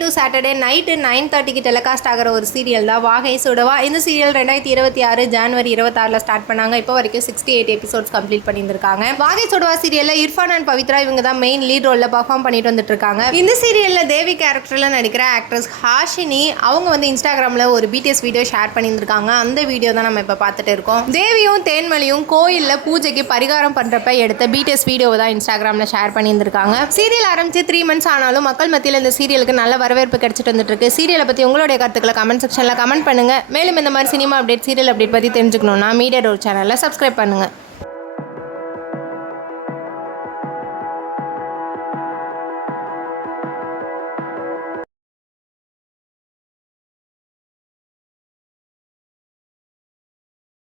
To Saturday night 9:30க்கு telecast ஆகிற ஒரு serial தான் வாகை சுடவா. இந்த சீரியல் 2026 ஜனவரி 26 ஸ்டார்ட் பண்ணாங்க. இப்போ வரைக்கும் 68 எபிசோட்ஸ் கம்ப்ளீட் பண்ணியிருக்காங்க. வாகை சுடவா சீரியலில் இர்ஃபான் அண்ட் பவித்ரா இவங்க தான் மெயின் லீட் ரோலில் பர்ஃபார்ம் பண்ணிட்டு வந்துட்டு இருக்காங்க. இந்த சீரியலில் தேவி கேரக்டரில் நடிக்கிற ஆக்ட்ரஸ் ஹாஷினி அவங்க வந்து இன்ஸ்டாகிராமில் ஒரு பிடிஎஸ் வீடியோ ஷேர் பண்ணியிருக்காங்க. அந்த வீடியோ தான் நம்ம இப்போ பார்த்துட்டு இருக்கோம். தேவியும் தேன்மொழியும் கோயிலில் பூஜைக்கு பரிகாரம் பண்ணுறப்ப எடுத்த பிடிஎஸ் வீடியோவை தான் இன்ஸ்டாகிராமில் ஷேர் பண்ணியிருக்காங்க. சீரியல் ஆரம்பிச்சு 3 months ஆனாலும் மக்கள் மத்தியில் இந்த சீரியலுக்கு நல்ல வரவேற்பு கிடைச்சிட்டு வந்துட்டு இருக்கு. சீரியலை பற்றி உங்களுடைய கருத்துக்களை கமெண்ட் செக்ஷனில் கமெண்ட் பண்ணுங்க. மேலும் இந்த மாதிரி சினிமா அப்டேட், சீரியல் அப்டேட் பற்றி தெரிஞ்சுக்கணும்னா மீடியா டோர் சேனலில் சப்ஸ்கிரைப் பண்ணுங்க.